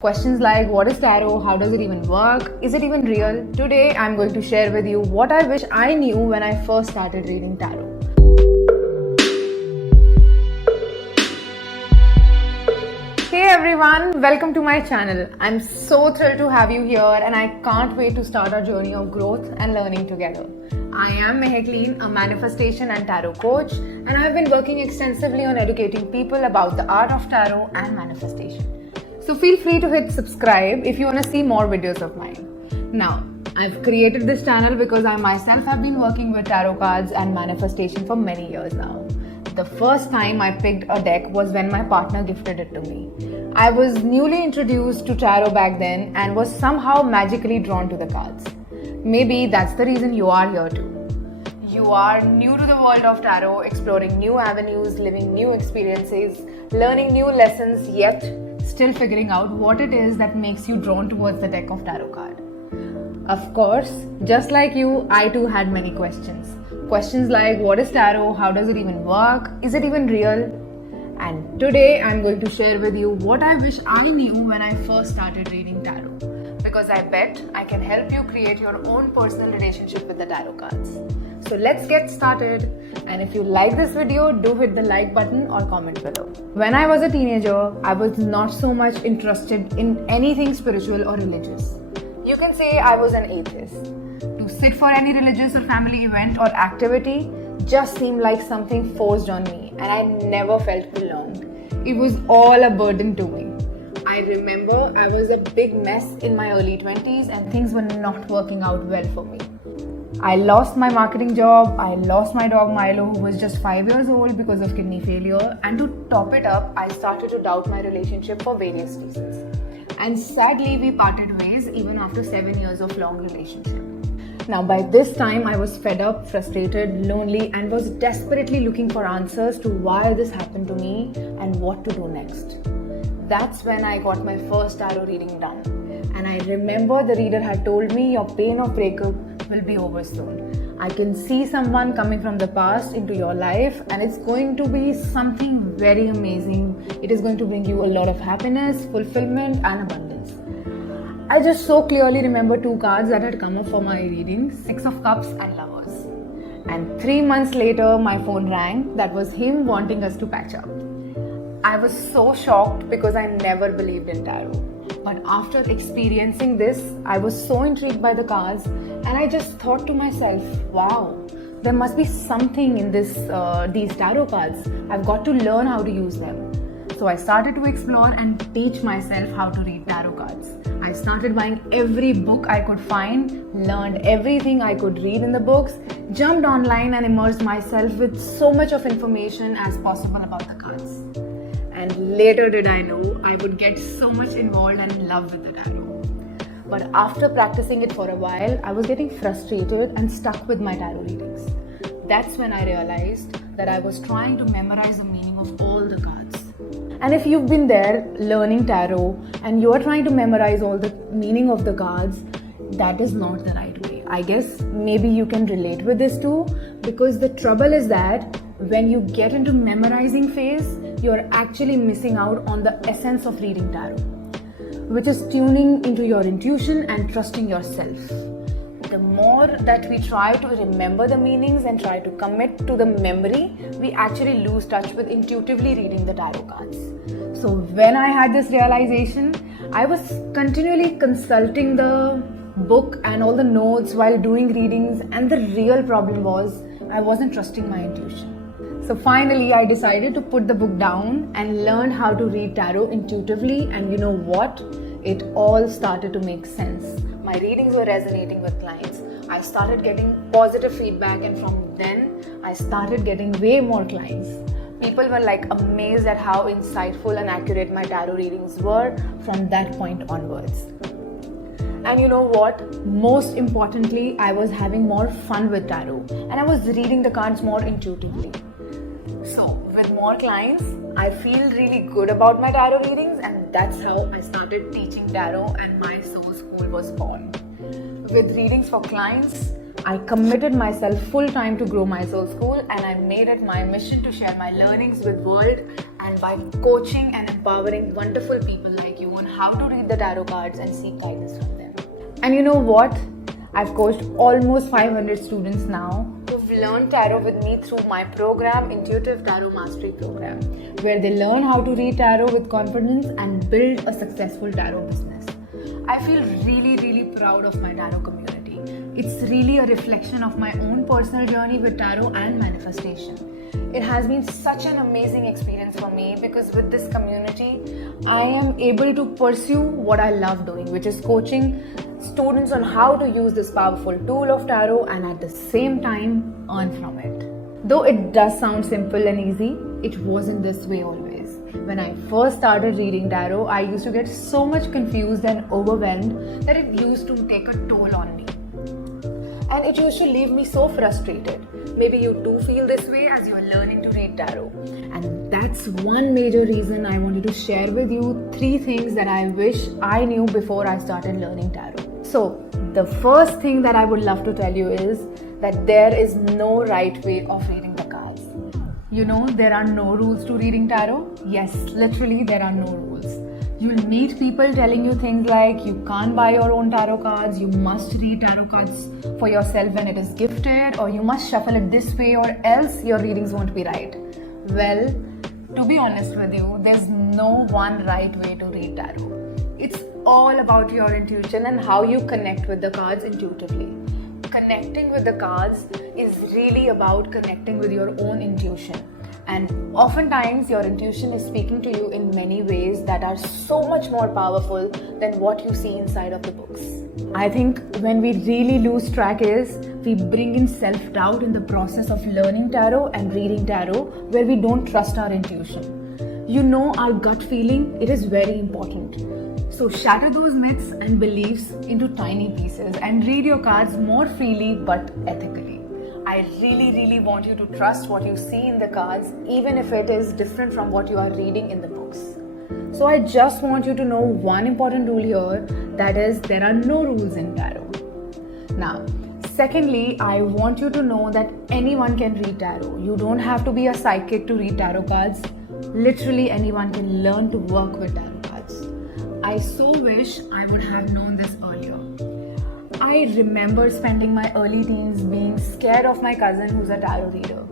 Questions like what is tarot, how does it even work, is it even real? Today I'm going to share with you what I wish I knew when I first started reading tarot. Hey everyone, welcome to my channel. I'm so thrilled to have you here and I can't wait to start our journey of growth and learning together. I am Mehakleen, a manifestation and tarot coach, and I've been working extensively on educating people about the art of tarot and manifestation. So feel free to hit subscribe if you want to see more videos of mine. Now, I've created this channel because I myself have been working with tarot cards and manifestation for many years now. The first time I picked a deck was when my partner gifted it to me. I was newly introduced to tarot back then and was somehow magically drawn to the cards. Maybe that's the reason you are here too. You are new to the world of tarot, exploring new avenues, living new experiences, learning new lessons, yet still figuring out what it is that makes you drawn towards the deck of tarot card. Of course, just like you, I too had many questions. Questions like what is tarot, how does it even work, is it even real? And today I'm going to share with you what I wish I knew when I first started reading tarot. Because I bet I can help you create your own personal relationship with the tarot cards. So let's get started, and if you like this video, do hit the like button or comment below. When I was a teenager, I was not so much interested in anything spiritual or religious. You can say I was an atheist. To sit for any religious or family event or activity just seemed like something forced on me, and I never felt belonged. It was all a burden to me. I remember I was a big mess in my early 20s and things were not working out well for me. I lost my marketing job, I lost my dog Milo who was just 5 years old because of kidney failure, and to top it up, I started to doubt my relationship for various reasons. And sadly, we parted ways even after 7 years of long relationship. Now by this time, I was fed up, frustrated, lonely, and was desperately looking for answers to why this happened to me and what to do next. That's when I got my first tarot reading done. And I remember the reader had told me your pain of breakup will be over soon. I can see someone coming from the past into your life and it's going to be something very amazing. It is going to bring you a lot of happiness, fulfillment and abundance. I just so clearly remember two cards that had come up for my reading, Six of Cups and Lovers. And 3 months later, my phone rang. That was him wanting us to patch up. I was so shocked because I never believed in tarot. But after experiencing this, I was so intrigued by the cards and I just thought to myself, wow, there must be something in these tarot cards. I've got to learn how to use them. So I started to explore and teach myself how to read tarot cards. I started buying every book I could find, learned everything I could read in the books, jumped online and immersed myself with so much of information as possible about the cards. And later did I know I would get so much involved and in love with the tarot. But after practicing it for a while, I was getting frustrated and stuck with my tarot readings. That's when I realized that I was trying to memorize the meaning of all the cards. And if you've been there learning tarot and you're trying to memorize all the meaning of the cards, that is not the right way. I guess maybe you can relate with this too, because the trouble is that when you get into memorizing phase, you're actually missing out on the essence of reading tarot, which is tuning into your intuition and trusting yourself. The more that we try to remember the meanings and try to commit to the memory, we actually lose touch with intuitively reading the tarot cards. So when I had this realization, I was continually consulting the book and all the notes while doing readings, and the real problem was I wasn't trusting my intuition. So finally, I decided to put the book down and learn how to read tarot intuitively, and you know what? It all started to make sense. My readings were resonating with clients. I started getting positive feedback, and from then, I started getting way more clients. People were like amazed at how insightful and accurate my tarot readings were from that point onwards. And you know what? Most importantly, I was having more fun with tarot and I was reading the cards more intuitively. So with more clients, I feel really good about my tarot readings, and that's how I started teaching tarot and my soul school was born. With readings for clients, I committed myself full time to grow my soul school, and I made it my mission to share my learnings with world, and by coaching and empowering wonderful people like you on how to read the tarot cards and seek guidance from them. And you know what? I've coached almost 500 students now who've learned tarot with me through my program, Intuitive Tarot Mastery Program, where they learn how to read tarot with confidence and build a successful tarot business. I feel really proud of my tarot community. It's really a reflection of my own personal journey with tarot and manifestation. It has been such an amazing experience for me because with this community, I am able to pursue what I love doing, which is coaching students on how to use this powerful tool of tarot and at the same time earn from it. Though it does sound simple and easy, it wasn't this way always. When I first started reading tarot, I used to get so much confused and overwhelmed that it used to take a toll on me. And it used to leave me so frustrated. Maybe you too feel this way as you are learning to read tarot. And that's one major reason I wanted to share with you 3 things that I wish I knew before I started learning tarot. So, the first thing that I would love to tell you is that there is no right way of reading the cards. You know, there are no rules to reading tarot. Yes, literally there are no rules. You'll meet people telling you things like you can't buy your own tarot cards, you must read tarot cards for yourself when it is gifted, or you must shuffle it this way or else your readings won't be right. Well, to be honest with you, there's no one right way to read tarot. It's all about your intuition and how you connect with the cards intuitively. Connecting with the cards is really about connecting with your own intuition. And oftentimes your intuition is speaking to you in many ways that are so much more powerful than what you see inside of the books. I think when we really lose track is we bring in self-doubt in the process of learning tarot and reading tarot, where we don't trust our intuition. You know, our gut feeling, it is very important. So shatter those myths and beliefs into tiny pieces and read your cards more freely but ethically. I really want you to trust what you see in the cards, even if it is different from what you are reading in the books. So I just want you to know one important rule here, that is, there are no rules in tarot. Now, secondly, I want you to know that anyone can read tarot. You don't have to be a psychic to read tarot cards. Literally anyone can learn to work with tarot cards. I so wish I would have known this earlier. I remember spending my early teens being scared of my cousin who's a tarot reader.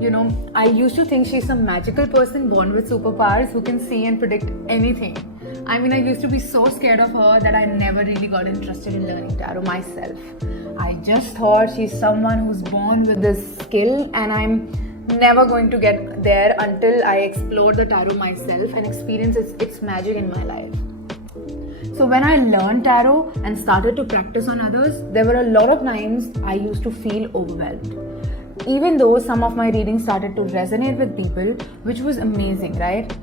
You know, I used to think she's some magical person born with superpowers who can see and predict anything. I mean, I used to be so scared of her that I never really got interested in learning tarot myself. I just thought she's someone who's born with this skill and I'm never going to get there until I explore the tarot myself and experience its magic in my life. So when I learned tarot and started to practice on others, there were a lot of times I used to feel overwhelmed. Even though some of my readings started to resonate with people, which was amazing, right?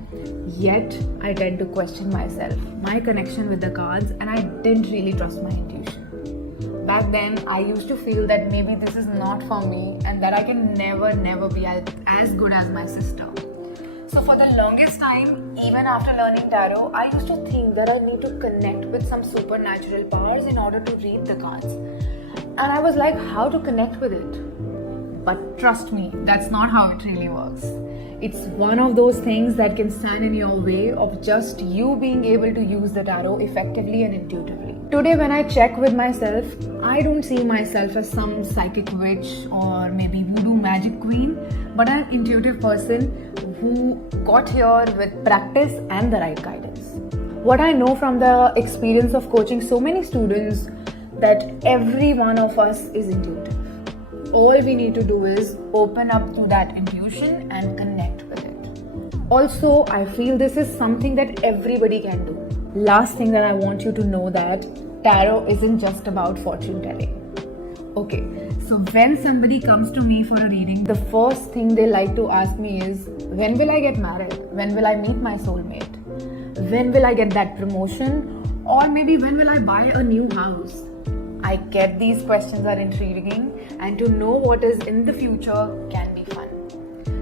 Yet I tend to question myself, my connection with the cards, and I didn't really trust my intuition. Back then, I used to feel that maybe this is not for me and that I can never be as good as my sister. So for the longest time, even after learning tarot, I used to think that I need to connect with some supernatural powers in order to read the cards. And I was like, how to connect with it? But trust me, that's not how it really works. It's one of those things that can stand in your way of just you being able to use the tarot effectively and intuitively. Today when I check with myself, I don't see myself as some psychic witch or maybe voodoo magic queen, but an intuitive person who got here with practice and the right guidance. What I know from the experience of coaching so many students, that every one of us is intuitive. All we need to do is open up to that intuition and connect with it. Also, I feel this is something that everybody can do. Last thing that I want you to know, that tarot isn't just about fortune telling. Okay, so when somebody comes to me for a reading, the first thing they like to ask me is, when will I get married? When will I meet my soulmate? When will I get that promotion? Or maybe when will I buy a new house? I get these questions are intriguing, and to know what is in the future can be fun.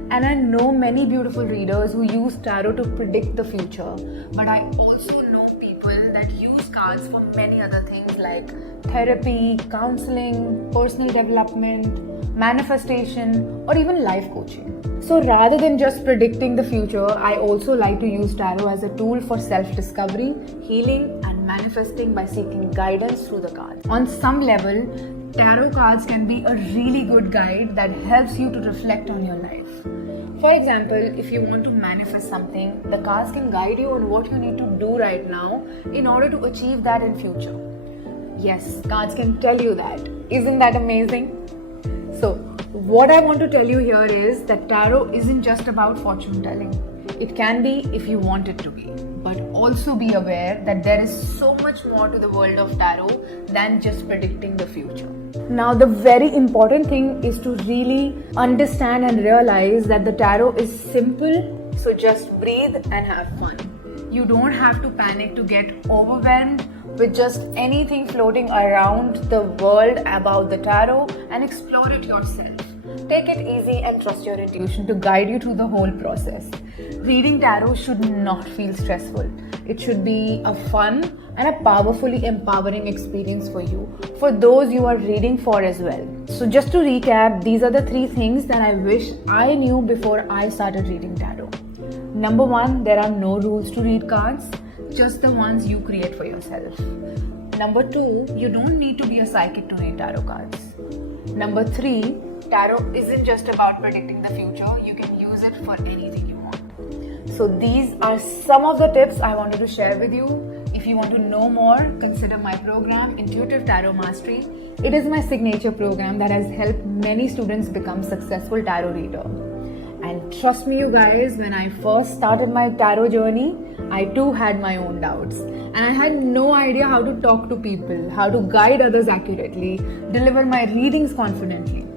And I know many beautiful readers who use tarot to predict the future, but I also know people that use cards for many other things like therapy, counseling, personal development, manifestation, or even life coaching. So rather than just predicting the future, I also like to use tarot as a tool for self-discovery, healing, and manifesting by seeking guidance through the cards. On some level, tarot cards can be a really good guide that helps you to reflect on your life. For example, if you want to manifest something, the cards can guide you on what you need to do right now in order to achieve that in future. Yes, cards can tell you that. Isn't that amazing? So, what I want to tell you here is that tarot isn't just about fortune telling. It can be if you want it to be. But also be aware that there is so much more to the world of tarot than just predicting the future. Now, the very important thing is to really understand and realize that the tarot is simple, so just breathe and have fun. You don't have to panic to get overwhelmed with just anything floating around the world about the tarot and explore it yourself. Take it easy and trust your intuition to guide you through the whole process. Reading tarot should not feel stressful. It should be a fun and a powerfully empowering experience for you, for those you are reading for as well. So just to recap, these are the 3 things that I wish I knew before I started reading tarot. Number 1, there are no rules to read cards, just the ones you create for yourself. Number 2, you don't need to be a psychic to read tarot cards. Number 3, tarot isn't just about predicting the future, you can use it for anything you want. So these are some of the tips I wanted to share with you. If you want to know more, consider my program, Intuitive Tarot Mastery. It is my signature program that has helped many students become successful tarot reader. And trust me, you guys, when I first started my tarot journey, I too had my own doubts. And I had no idea how to talk to people, how to guide others accurately, deliver my readings confidently.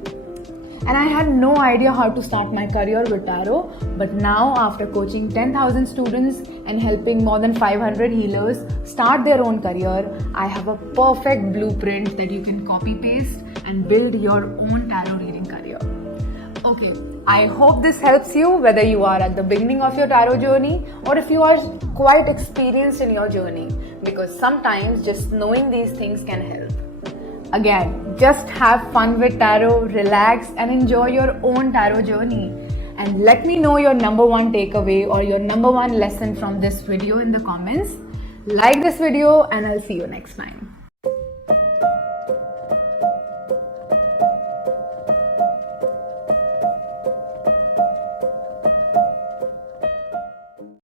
And I had no idea how to start my career with tarot. But now, after coaching 10,000 students and helping more than 500 healers start their own career, I have a perfect blueprint that you can copy paste and build your own tarot reading career. Okay, I hope this helps you whether you are at the beginning of your tarot journey or if you are quite experienced in your journey, because sometimes just knowing these things can help. Again, just have fun with tarot, relax and enjoy your own tarot journey. And let me know your number 1 takeaway or your number 1 lesson from this video in the comments. Like this video and I'll see you next time.